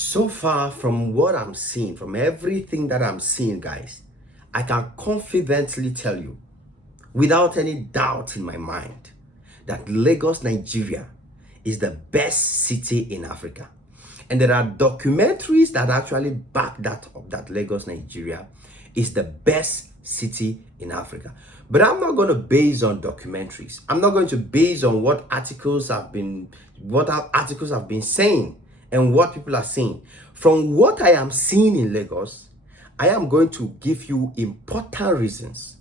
So far from what I'm seeing, from everything that I'm seeing, guys, I can confidently tell you, without any doubt in my mind, that Lagos, Nigeria is the best city in Africa. And there are documentaries that actually back that up, that Lagos, Nigeria is the best city in Africa. But I'm not going to base on documentaries. I'm not going to base on what articles have been saying and what people are saying. From what I am seeing in Lagos, I am going to give you important reasons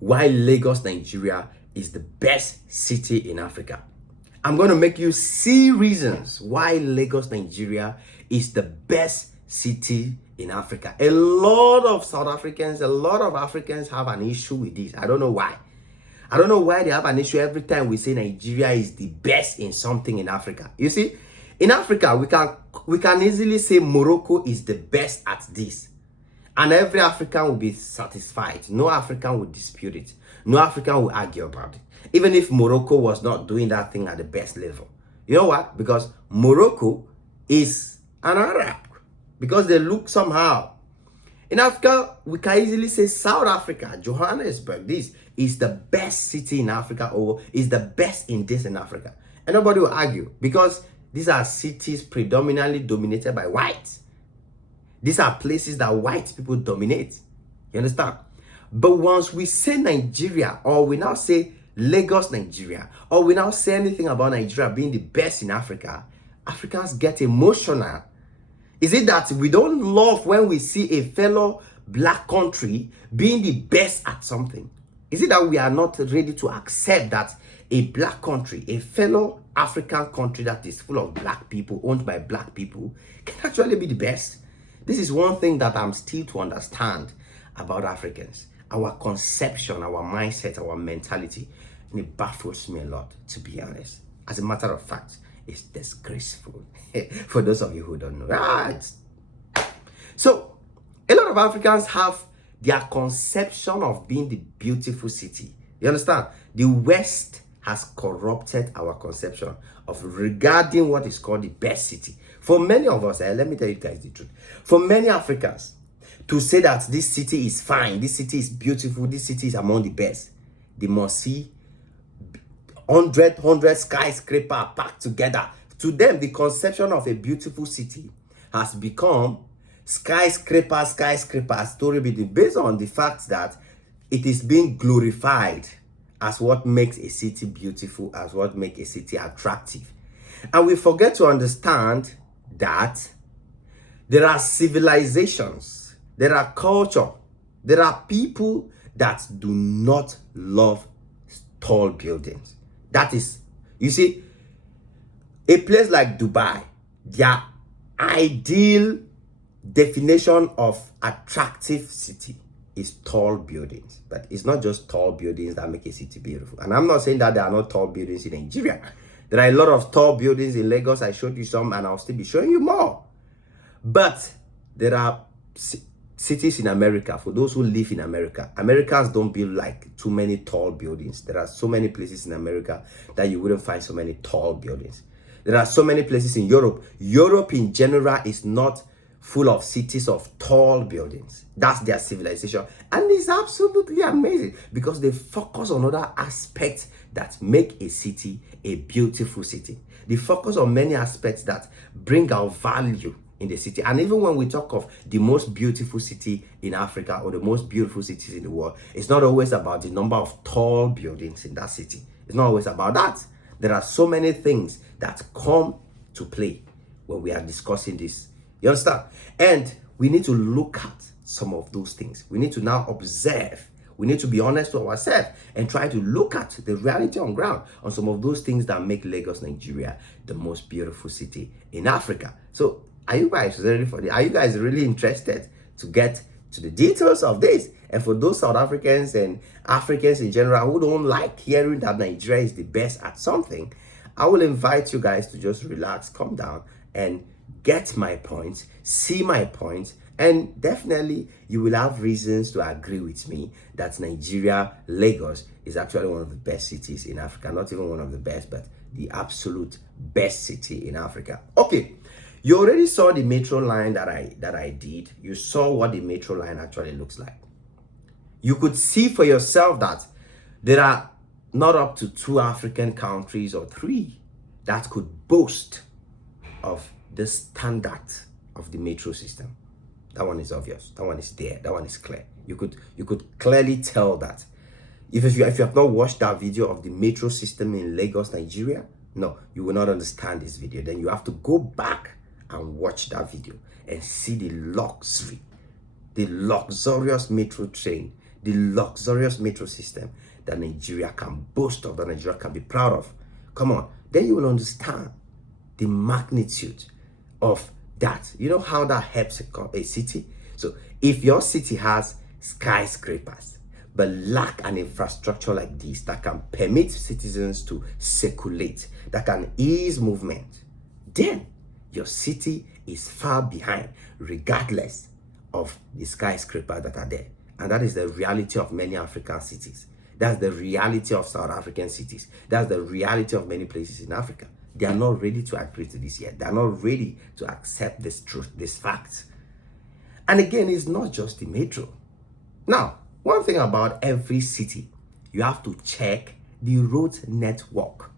why Lagos, Nigeria is the best city in Africa. I'm going to make you see reasons why Lagos, Nigeria is the best city in Africa. A lot of South Africans, a lot of Africans have an issue with this. I don't know why. I don't know why they have an issue every time we say Nigeria is the best in something in Africa. You see, in Africa, we can easily say Morocco is the best at this. And every African will be satisfied. No African will dispute it. No African will argue about it. Even if Morocco was not doing that thing at the best level. You know what? Because Morocco is an Arab. Because they look somehow. In Africa, we can easily say South Africa, Johannesburg, this is the best city in Africa, or is the best in this in Africa. And nobody will argue. Because these are cities predominantly dominated by whites. These are places that white people dominate. You understand? But once we say Nigeria, or we now say Lagos, Nigeria, or we now say anything about Nigeria being the best in Africa, Africans get emotional. Is it that we don't love when we see a fellow black country being the best at something? Is it that we are not ready to accept that a black country, a fellow African country that is full of black people, owned by black people, can actually be the best? This is one thing that I'm still to understand about Africans. Our conception, our mindset, our mentality. And it baffles me a lot, to be honest. As a matter of fact, it's disgraceful. For those of you who don't know. So, a lot of Africans have their conception of being the beautiful city. You understand? The West has corrupted our conception of regarding what is called the best city. For many of us, let me tell you guys the truth. For many Africans, to say that this city is fine, this city is beautiful, this city is among the best, they must see 100 skyscraper packed together. To them, the conception of a beautiful city has become skyscraper, story based on the fact that it is being glorified as what makes a city beautiful, as what makes a city attractive. And we forget to understand that there are civilizations, there are culture, there are people that do not love tall buildings. That is, you see, a place like Dubai, their ideal definition of attractive city is tall buildings. But it's not just tall buildings that make a city beautiful. And I'm not saying that there are not tall buildings in Nigeria. There are a lot of tall buildings in Lagos. I showed you some and I'll still be showing you more. But there are cities in America, for those who live in America. Americans don't build like too many tall buildings. There are so many places in America that you wouldn't find so many tall buildings. There are so many places in Europe. Europe in general is not full of cities of tall buildings. That's their civilization. And it's absolutely amazing because they focus on other aspects that make a city a beautiful city. They focus on many aspects that bring out value in the city. And even when we talk of the most beautiful city in Africa or the most beautiful cities in the world, it's not always about the number of tall buildings in that city. It's not always about that. There are so many things that come to play when we are discussing this. You understand? And we need to look at some of those things. We need to now observe. We need to be honest to ourselves and try to look at the reality on ground on some of those things that make Lagos, Nigeria, the most beautiful city in Africa. So, are you guys ready for this? Are you guys really interested to get to the details of this? And for those South Africans and Africans in general who don't like hearing that Nigeria is the best at something, I will invite you guys to just relax, calm down, and get my points, see my points, and definitely you will have reasons to agree with me that Nigeria, Lagos, is actually one of the best cities in Africa. Not even one of the best, but the absolute best city in Africa. Okay. You already saw the metro line that I did. You saw what the metro line actually looks like. You could see for yourself that there are not up to 2 African countries or 3 that could boast of the standard of the metro system. That one is obvious. That one is there. That one is clear. You could clearly tell that. If you have not watched that video of the metro system in Lagos, Nigeria, no, you will not understand this video. Then you have to go back and watch that video and see the luxurious metro train, the luxurious metro system that Nigeria can boast of, that Nigeria can be proud of. Come on, then you will understand the magnitude of that. You know how that helps a city? So if your city has skyscrapers but lack an infrastructure like this that can permit citizens to circulate, that can ease movement, then your city is far behind regardless of the skyscrapers that are there. And that is the reality of many African cities. That's the reality of South African cities. That's the reality of many places in Africa. They are not ready to agree to this yet. They are not ready to accept this truth, this fact. And again, it's not just the metro. Now, one thing about every city, you have to check the road network.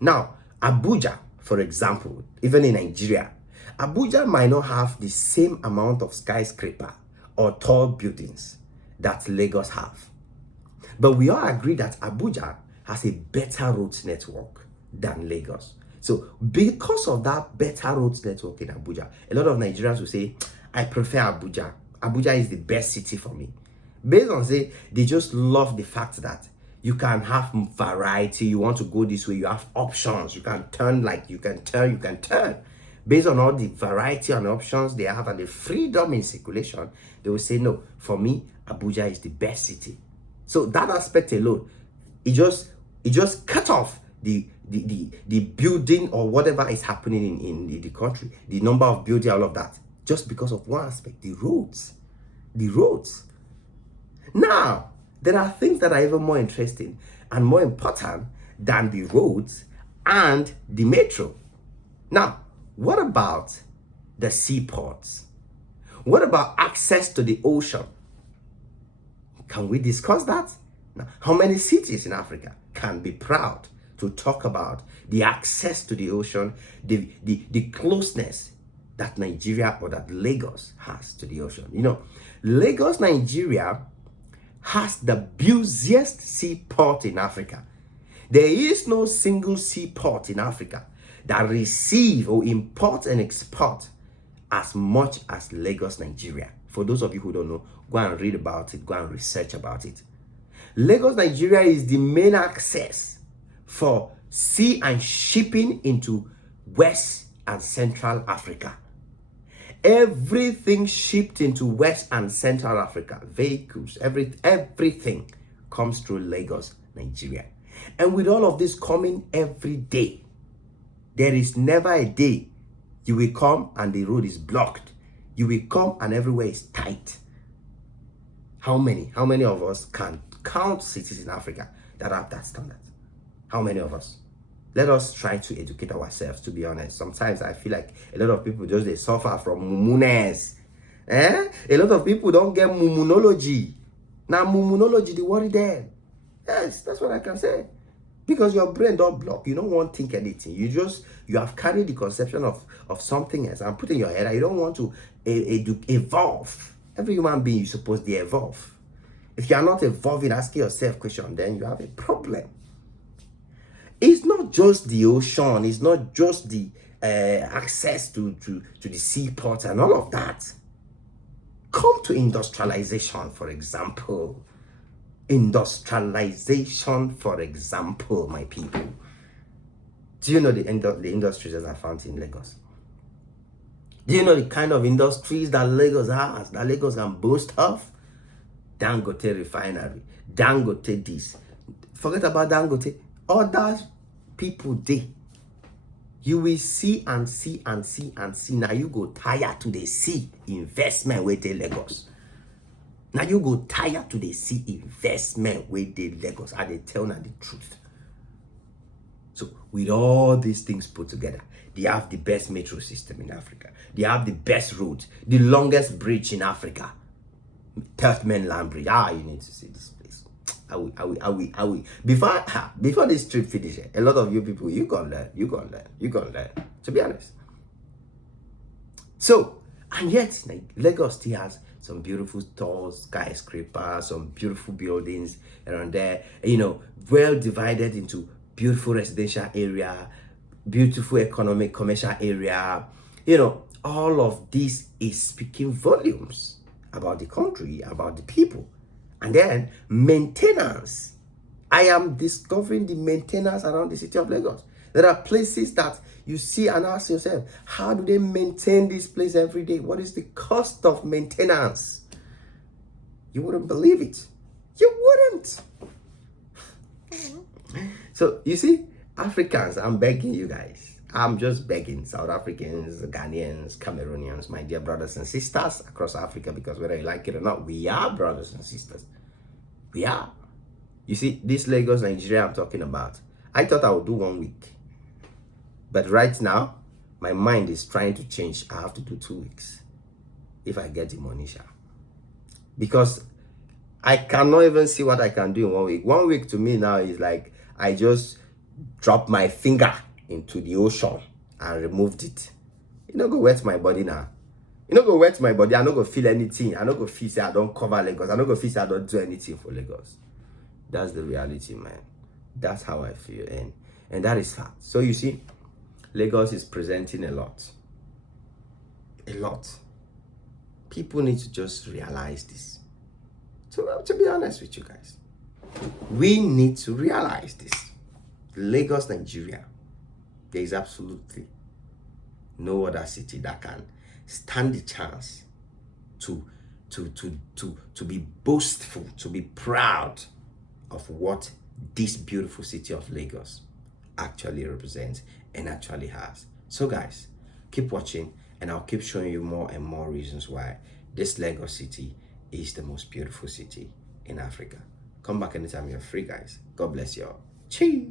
Now, Abuja, for example, even in Nigeria, Abuja might not have the same amount of skyscraper or tall buildings that Lagos have. But we all agree that Abuja has a better roads network than Lagos. So because of that better roads network in Abuja, a lot of Nigerians will say, I prefer Abuja. Abuja is the best city for me. Based on, say, they just love the fact that you can have variety. You want to go this way, you have options. You can turn, you can turn. Based on all the variety and options they have and the freedom in circulation, they will say, no, for me, Abuja is the best city. So that aspect alone, it just cut off the building or whatever is happening in the country, the number of building, all of that, just because of one aspect, the roads. Now, there are things that are even more interesting and more important than the roads and the metro. Now, what about the seaports? What about access to the ocean? Can we discuss that? Now, how many cities in Africa can be proud to talk about the access to the ocean, the closeness that Nigeria or that Lagos has to the ocean? You know, Lagos, Nigeria has the busiest seaport in Africa. There is no single seaport in Africa that receive or import and export as much as Lagos, Nigeria. For those of you who don't know, go and read about it, go and research about it. Lagos, Nigeria is the main access for sea and shipping into West and Central Africa. Everything shipped into West and Central Africa, vehicles, everything comes through Lagos, Nigeria. And with all of this coming every day, there is never a day you will come and the road is blocked. You will come and everywhere is tight. How many of us can count cities in Africa that have that standard? How many of us? Let us try to educate ourselves, to be honest. Sometimes I feel like a lot of people they suffer from mumunes. A lot of people don't get mumunology. Now mumunology, they worry them. Yes, that's what I can say. Because your brain don't block. You don't want to think anything. You have carried the conception of something else and put in your head. You don't want to evolve. Every human being is supposed to evolve. If you are not evolving, asking yourself questions, then you have a problem. It's not just the ocean. It's not just the access to the seaports and all of that. Come to industrialization, for example. Industrialization, for example, my people. Do you know the industries that are found in Lagos? Do you know the kind of industries that Lagos has, that Lagos can boast of? Dangote refinery, Dangote this. Forget about Dangote. Other people there. You will see and see and see and see. Now you go tired to the see investment with the Lagos. Now you go tired to the see investment with the Lagos. And they tell now the truth. So with all these things put together, they have the best metro system in Africa. They have the best roads, the longest bridge in Africa. Third mainland bridge. You need to see this place. I will. Before this trip finishes, a lot of you people, you gonna learn. To be honest. So, and yet, like, Lagos still has some beautiful tall skyscrapers, some beautiful buildings around there, well divided into beautiful residential area, beautiful economic commercial area. All of this is speaking volumes about the country, about the people. And then maintenance. I am discovering the maintenance around the city of Lagos. There are places that you see and ask yourself, how do they maintain this place every day? What is the cost of maintenance? You wouldn't believe it. You wouldn't. So, you see, Africans, I'm begging you guys. I'm just begging South Africans, Ghanaians, Cameroonians, my dear brothers and sisters across Africa, because whether you like it or not, we are brothers and sisters. We are. You see, this Lagos, Nigeria I'm talking about, I thought I would do 1 week. But right now, my mind is trying to change. I have to do 2 weeks if I get the money, because I cannot even see what I can do in 1 week. 1 week to me now is like I just dropped my finger into the ocean and removed it. You know, go wet my body now. You know, go wet my body. I don't go feel anything. I don't go feel say I don't cover Lagos. I don't go feel say I don't do anything for Lagos. That's the reality, man. That's how I feel, and that is fact. So you see, Lagos is presenting a lot. A lot. People need to just realize this. So to be honest with you guys, we need to realize this. Lagos, Nigeria, there is absolutely no other city that can stand the chance to be boastful, to be proud of what this beautiful city of Lagos actually represents and actually has. So guys, keep watching and I'll keep showing you more and more reasons why this Lagos city is the most beautiful city in Africa. Come back anytime you're free, guys. God bless you all. Cheers.